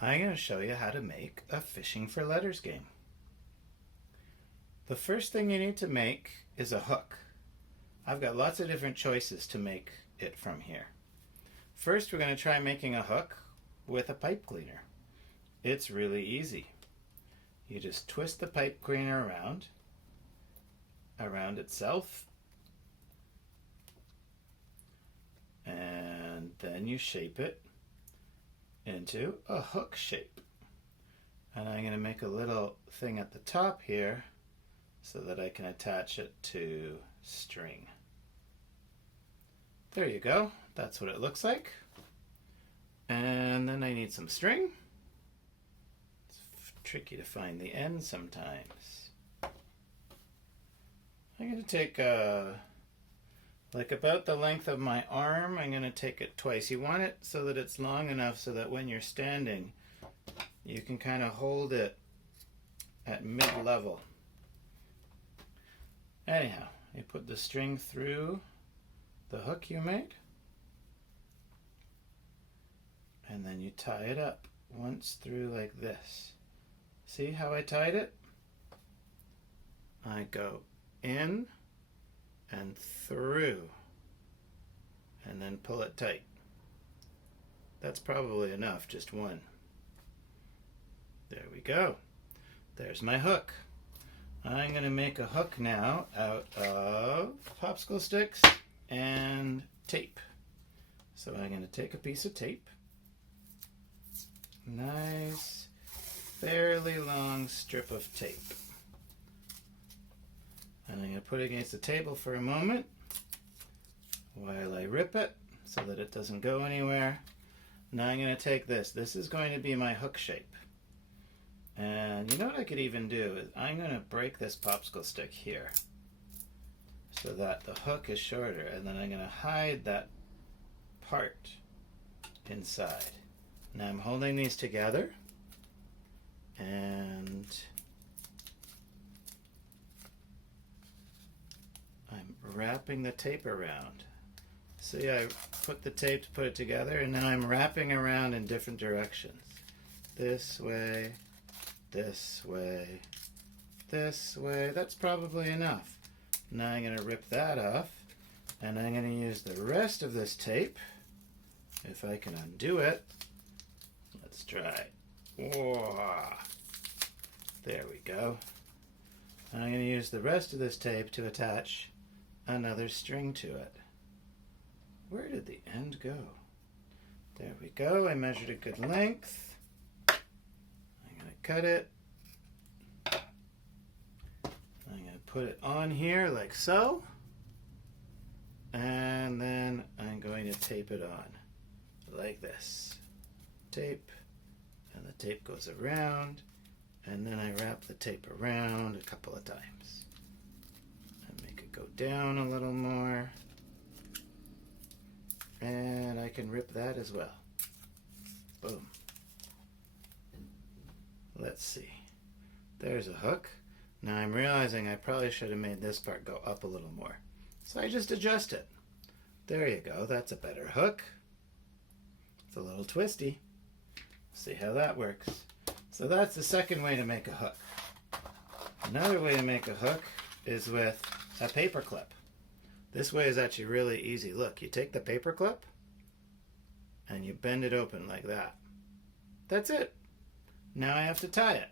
I'm going to show you how to make a fishing for letters game. The first thing you need to make is a hook. I've got lots of different choices to make it from here. First, we're going to try making a hook with a pipe cleaner. It's really easy. You just twist the pipe cleaner around itself, and then you shape it into a hook shape. And I'm going to make a little thing at the top here so that I can attach it to string. There you go. That's what it looks like. And then I need some string. It's tricky to find the end sometimes. I'm going to take like about the length of my arm. I'm going to take it twice. You want it so that it's long enough so that when you're standing, you can kind of hold it at mid-level. Anyhow, you put the string through the hook you made, and then you tie it up once through like this. See how I tied it? I go in and through, and then pull it tight. That's probably enough, just one. There we go. There's my hook. I'm going to make a hook now out of popsicle sticks and tape. So I'm going to take a piece of tape, nice, fairly long strip of tape, and I'm going to put it against the table for a moment while I rip it so that it doesn't go anywhere. Now I'm going to take this. This is going to be my hook shape. And you know what I could even do is I'm going to break this popsicle stick here so that the hook is shorter, and then I'm going to hide that part inside. Now I'm holding these together, and I'm wrapping the tape around. See, I put the tape to put it together, and then I'm wrapping around in different directions. This way, this way, this way. That's probably enough. Now I'm going to rip that off, and I'm going to use the rest of this tape, if I can undo it. Let's try. Whoa. There we go. I'm going to use the rest of this tape to attach another string to it. Where did the end go? There we go. I measured a good length. I'm going to cut it. I'm going to put it on here like so. And then I'm going to tape it on like this. Tape. And the tape goes around. And then I wrap the tape around a couple of times. And make it go down a little more. And I can rip that as well. Boom. Let's see. There's a hook. Now I'm realizing I probably should have made this part go up a little more. So I just adjust it. There you go. That's a better hook. It's a little twisty. See how that works. So that's the second way to make a hook. Another way to make a hook is with a paper clip. This way is actually really easy. Look, you take the paper clip and you bend it open like that. That's it. Now I have to tie it.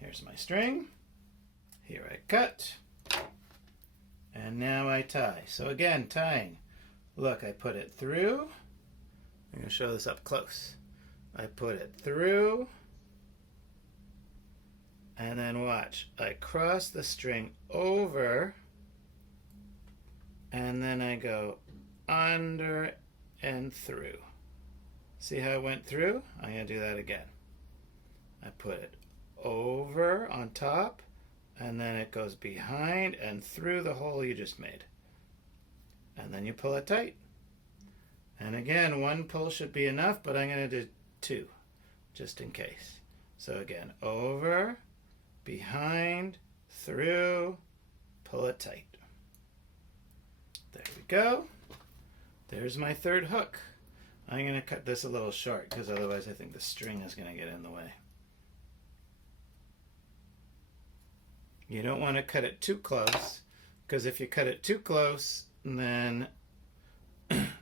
Here's my string. Here I cut. And now I tie. So again, tying. Look, I put it through. I'm going to show this up close. I put it through. And then watch. I cross the string over. And then I go under and through. See how it went through? I'm going to do that again. I put it over on top, and then it goes behind and through the hole you just made. And then you pull it tight. And again, one pull should be enough, but I'm going to do two, just in case. So again, over, behind, through, pull it tight. There we go. There's my third hook. I'm going to cut this a little short because otherwise I think the string is going to get in the way. You don't want to cut it too close, because if you cut it too close, then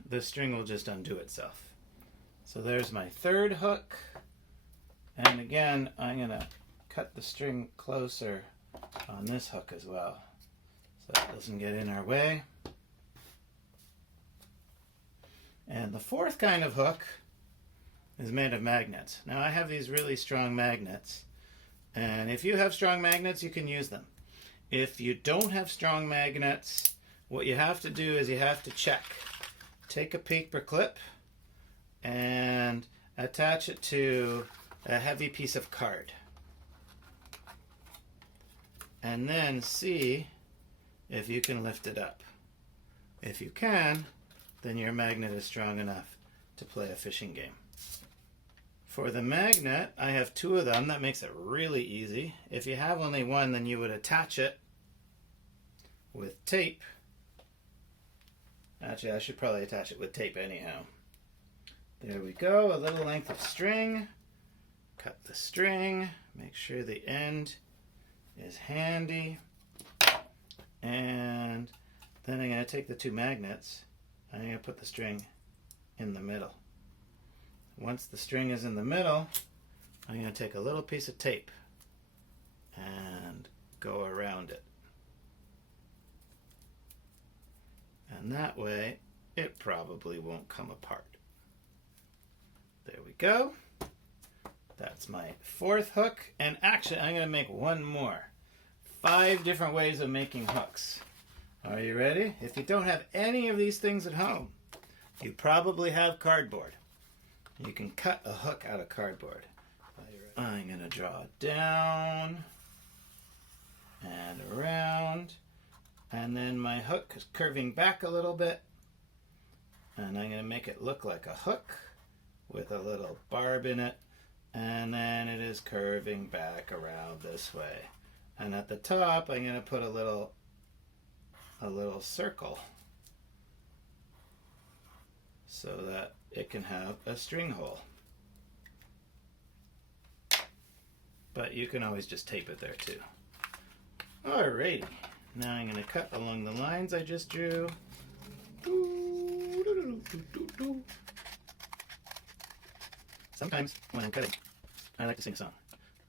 the string will just undo itself. So there's my third hook. And again, I'm going to cut the string closer on this hook as well, so it doesn't get in our way. And the fourth kind of hook is made of magnets. Now I have these really strong magnets, and if you have strong magnets, you can use them. If you don't have strong magnets, what you have to do is you have to check. Take a paper clip and attach it to a heavy piece of card. And then see if you can lift it up. If you can, then your magnet is strong enough to play a fishing game. For the magnet, I have two of them. That makes it really easy. If you have only one, then you would attach it with tape. Actually, I should probably attach it with tape anyhow. There we go, a little length of string. Cut the string, make sure the end is handy. And then I'm going to take the two magnets. I'm going to put the string in the middle. Once the string is in the middle, I'm going to take a little piece of tape and go around it. And that way, it probably won't come apart. There we go. That's my fourth hook. And actually, I'm going to make one more. 5 different ways of making hooks. Are you ready? If you don't have any of these things at home, you probably have cardboard. You can cut a hook out of cardboard. I'm going to draw it down and around. And then my hook is curving back a little bit. And I'm going to make it look like a hook with a little barb in it. And then it is curving back around this way. And at the top, I'm going to put a little circle so that it can have a string hole. But you can always just tape it there too. Alrighty, now I'm going to cut along the lines I just drew. Sometimes when I'm cutting, I like to sing a song.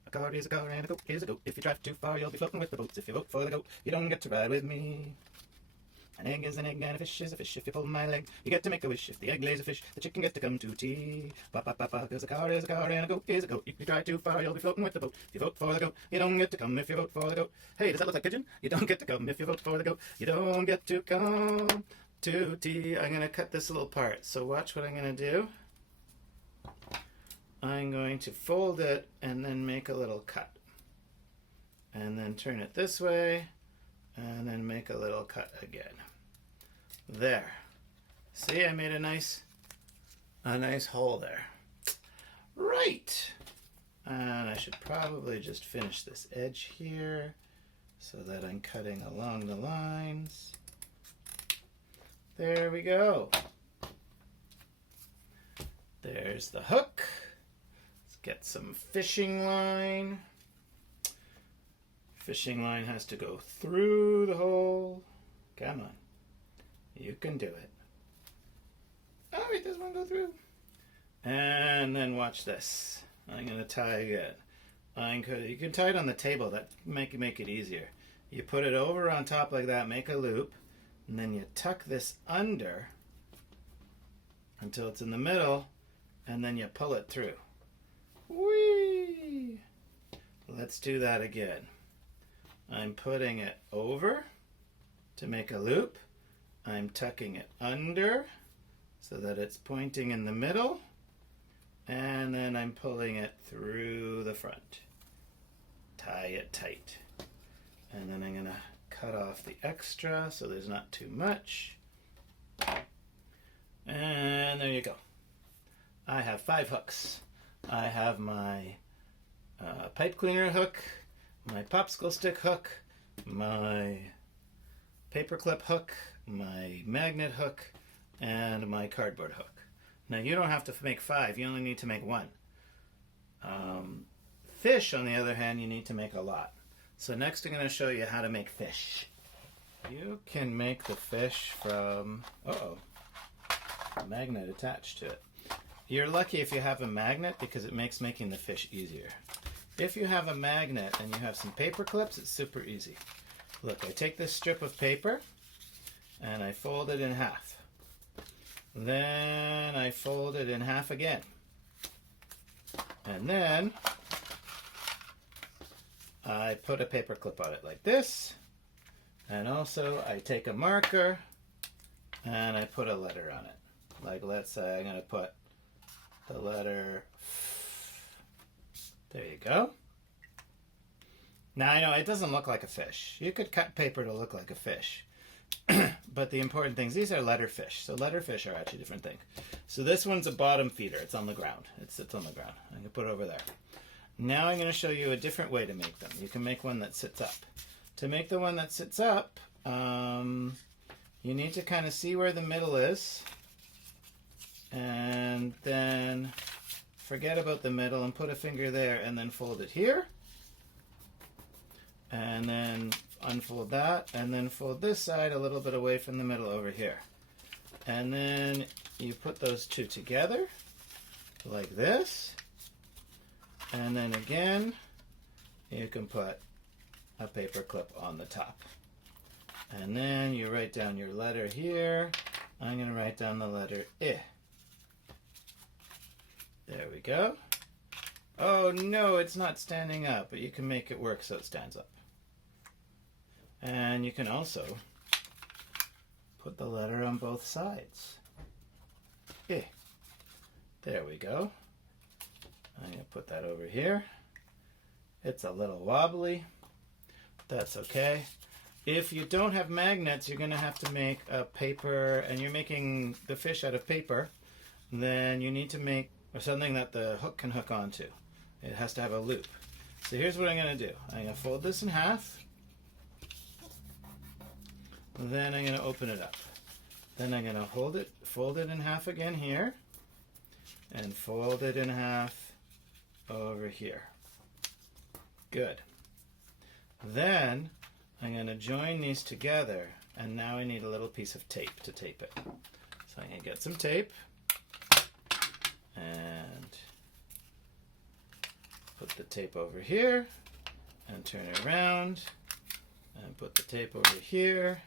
A car is a car and a goat is a goat. If you drive too far, you'll be floating with the boats. If you vote for the goat, you don't get to ride with me. An egg is an egg and a fish is a fish. If you pull my leg, you get to make a wish. If the egg lays a fish, the chicken gets to come to tea. Ba ba ba ba, 'cause a car is a car and a goat is a goat. If you drive too far, you'll be floating with the boat. If you vote for the goat, you don't get to come if you vote for the goat. Hey, does that look like pigeon? You don't get to come if you vote for the goat. You don't get to come to tea. I'm going to cut this little part. So watch what I'm going to do. I'm going to fold it and then make a little cut. And then turn it this way and then make a little cut again. There. See, I made a nice hole there. Right. And I should probably just finish this edge here so that I'm cutting along the lines. There we go. There's the hook. Let's get some fishing line. Fishing line has to go through the hole. Come on. You can do it. Oh, wait, does one go through? And then watch this. I'm going to tie again. You can tie it on the table. That make it easier. You put it over on top like that, make a loop, and then you tuck this under until it's in the middle, and then you pull it through. Whee! Let's do that again. I'm putting it over to make a loop. I'm tucking it under so that it's pointing in the middle, and then I'm pulling it through the front. Tie it tight. And then I'm going to cut off the extra so there's not too much. And there you go. I have 5 hooks. I have my pipe cleaner hook, my popsicle stick hook, my paperclip hook, my magnet hook, and my cardboard hook. Now you don't have to make 5, you only need to make 1. Fish, on the other hand, you need to make a lot. So next I'm going to show you how to make fish. You can make the fish from, a magnet attached to it. You're lucky if you have a magnet because it makes making the fish easier. If you have a magnet and you have some paper clips, it's super easy. Look, I take this strip of paper and I fold it in half. Then I fold it in half again. And then I put a paper clip on it like this. And also I take a marker and I put a letter on it. Like, let's say I'm going to put the letter F. There you go. Now I know it doesn't look like a fish. You could cut paper to look like a fish. But the important things, these are letter fish. So letter fish are actually different things. So this one's a bottom feeder. It's on the ground. It sits on the ground. I'm going to put it over there. Now I'm going to show you a different way to make them. You can make one that sits up. To make the one that sits up, you need to kind of see where the middle is. And then forget about the middle and put a finger there and then fold it here. And then unfold that and then fold this side a little bit away from the middle over here. And then you put those two together like this. And then again, you can put a paper clip on the top. And then you write down your letter here. I'm going to write down the letter I. There we go. Oh no, it's not standing up, but you can make it work so it stands up. And you can also put the letter on both sides. I. There we go. I'm going to put that over here. It's a little wobbly. That's okay. If you don't have magnets, you're going to have to make a paper, and you're making the fish out of paper, then you need to make something that the hook can hook onto. It has to have a loop. So here's what I'm going to do. I'm going to fold this in half. Then I'm going to open it up. Then I'm going to fold it in half again here, and fold it in half over here. Good. Then I'm going to join these together, and now I need a little piece of tape to tape it. So I'm going to get some tape and put the tape over here and turn it around and put the tape over here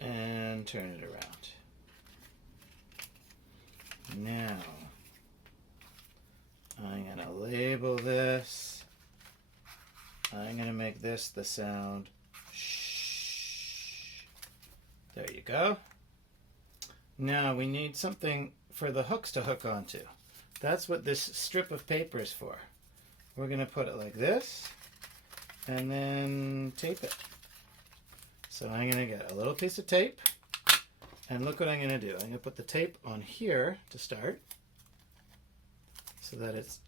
and turn it around. Now I'm going to label this. I'm going to make this the sound shh. There you go. Now we need something for the hooks to hook onto. That's what this strip of paper is for. We're going to put it like this and then tape it. So I'm going to get a little piece of tape, and look what I'm going to do. I'm going to put the tape on here to start so that it's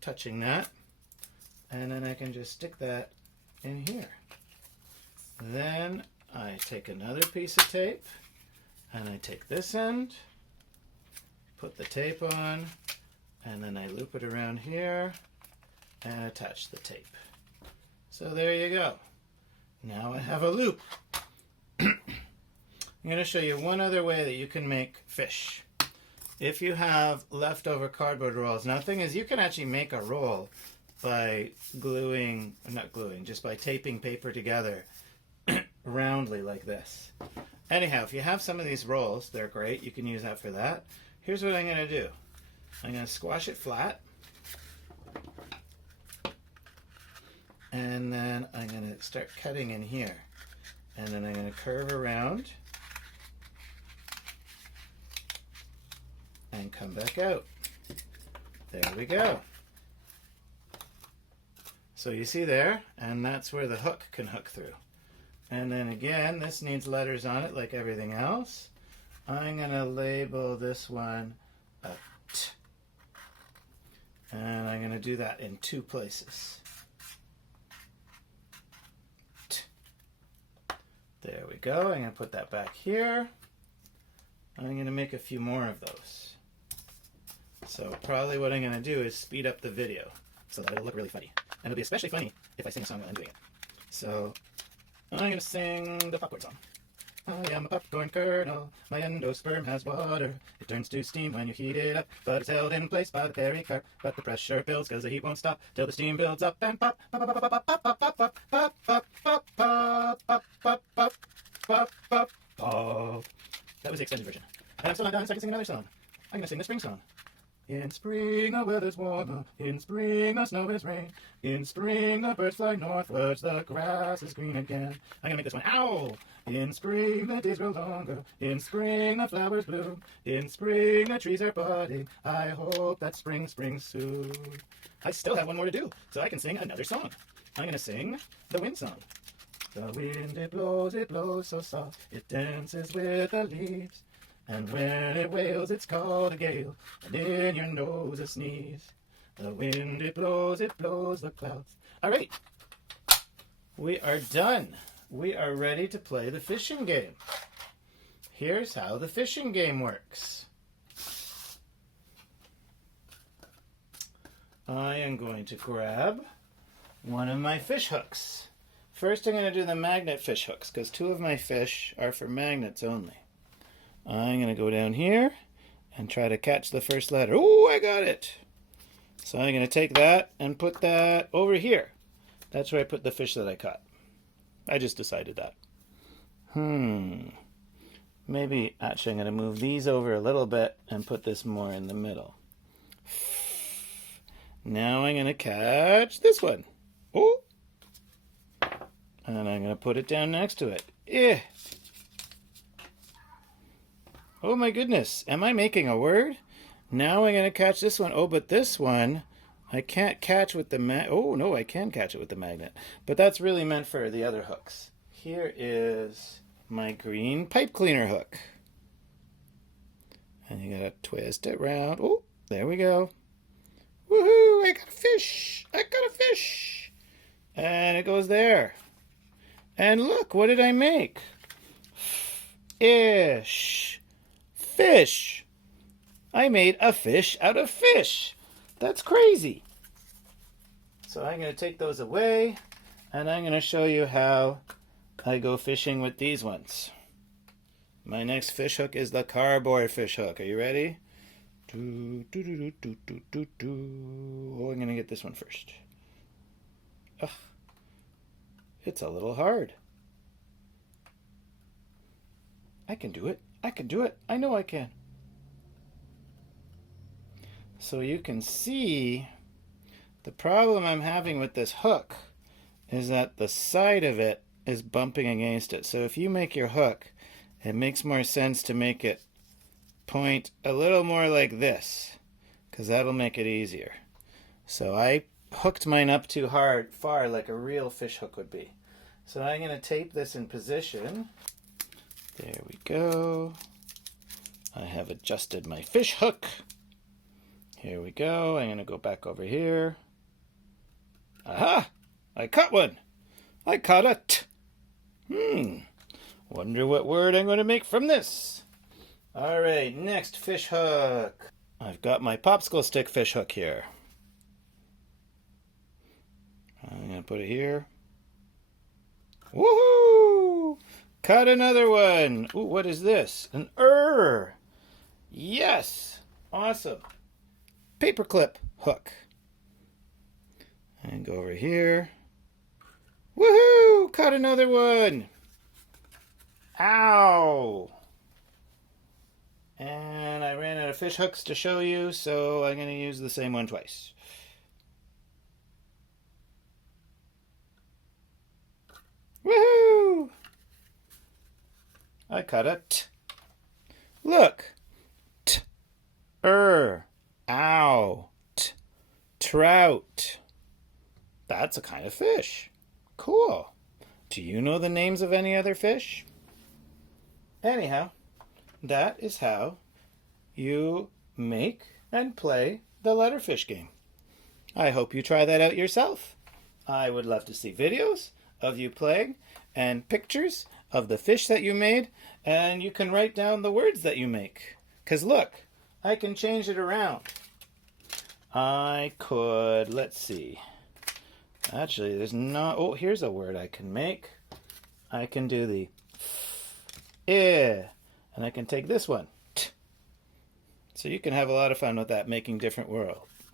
touching that. And then I can just stick that in here. Then I take another piece of tape and I take this end, put the tape on, and then I loop it around here and attach the tape. So there you go. Now I have a loop. I'm going to show you one other way that you can make fish. If you have leftover cardboard rolls, now the thing is you can actually make a roll by just by taping paper together roundly like this. Anyhow, if you have some of these rolls, they're great. You can use that for that. Here's what I'm going to do. I'm going to squash it flat. And then I'm going to start cutting in here. And then I'm going to curve around and come back out. There we go. So you see there, and that's where the hook can hook through. And then again, this needs letters on it like everything else. I'm going to label this one a T. And I'm going to do that in 2 places. T. There we go. I'm going to put that back here. I'm going to make a few more of those. So probably what I'm going to do is speed up the video so that it'll look really funny. And it'll be especially funny if I sing a song while I'm doing it. So I'm going to sing the popcorn song. I am a popcorn kernel, my endosperm has water. It turns to steam when you heat it up, but it's held in place by the pericarp. But the pressure builds because the heat won't stop till the steam builds up and pop, pop, pop, pop, pop, pop, pop, pop, pop, pop, pop, pop, pop, pop, pop, pop, pop, pop. That was the extended version. And I'm still not done, so I can sing another song. I'm going to sing the spring song. In spring the weather's warmer, in spring the snow is rain, in spring the birds fly northwards, the grass is green again. I'm gonna make this one, ow! In spring the days grow longer, in spring the flowers bloom, in spring the trees are budding, I hope that spring springs soon. I still have one more to do, so I can sing another song. I'm gonna sing the wind song. The wind it blows so soft, it dances with the leaves. And when it wails, it's called a gale, and in your nose a sneeze. The wind, it blows the clouds. All right, we are done. We are ready to play the fishing game. Here's how the fishing game works. I am going to grab one of my fish hooks. First, I'm going to do the magnet fish hooks, because 2 of my fish are for magnets only. I'm going to go down here and try to catch the first letter. Oh, I got it. So I'm going to take that and put that over here. That's where I put the fish that I caught. I just decided that. Maybe, actually, I'm going to move these over a little bit and put this more in the middle. Now I'm going to catch this one. Oh. And I'm going to put it down next to it. Eh. Oh my goodness, am I making a word? Now I'm going to catch this one. Oh, but this one I can't catch with the oh no, I can catch it with the magnet. But that's really meant for the other hooks. Here is my green pipe cleaner hook. And you gotta twist it round. Oh, there we go. Woohoo, I got a fish. I got a fish. And it goes there. And look, what did I make? Ish. Fish. I made a fish out of fish. That's crazy. So I'm going to take those away, and I'm going to show you how I go fishing with these ones. My next fish hook is the cardboard fish hook. Are you ready? Oh, I'm going to get this one first. Ugh. It's a little hard. I can do it. I can do it. I know I can. So you can see the problem I'm having with this hook is that the side of it is bumping against it. So if you make your hook, it makes more sense to make it point a little more like this, because that'll make it easier. So I hooked mine up too far like a real fish hook would be. So I'm going to tape this in position. There we go. I have adjusted my fish hook. Here we go. I'm going to go back over here. Aha! I caught one. I caught a Wonder what word I'm going to make from this. All right, next fish hook. I've got my popsicle stick fish hook here. I'm going to put it here. Woohoo! Caught another one. Ooh, what is this? An Yes! Awesome. Paperclip hook. And go over here. Woohoo! Caught another one. Ow! And I ran out of fish hooks to show you, so I'm going to use the same one twice. Woohoo! I caught a Look. Ow. Trout. That's a kind of fish. Cool. Do you know the names of any other fish? Anyhow, that is how you make and play the letterfish game. I hope you try that out yourself. I would love to see videos of you playing and pictures of the fish that you made, and you can write down the words that you make. 'Cause look, I can change it around. I could, let's see. Actually, there's not, oh, here's a word I can make. I can do the and I can take this one. So you can have a lot of fun with that, making different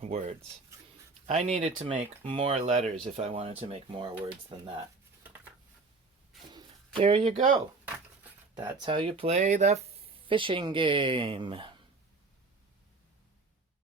words. I needed to make more letters if I wanted to make more words than that. There you go. That's how you play the fishing game.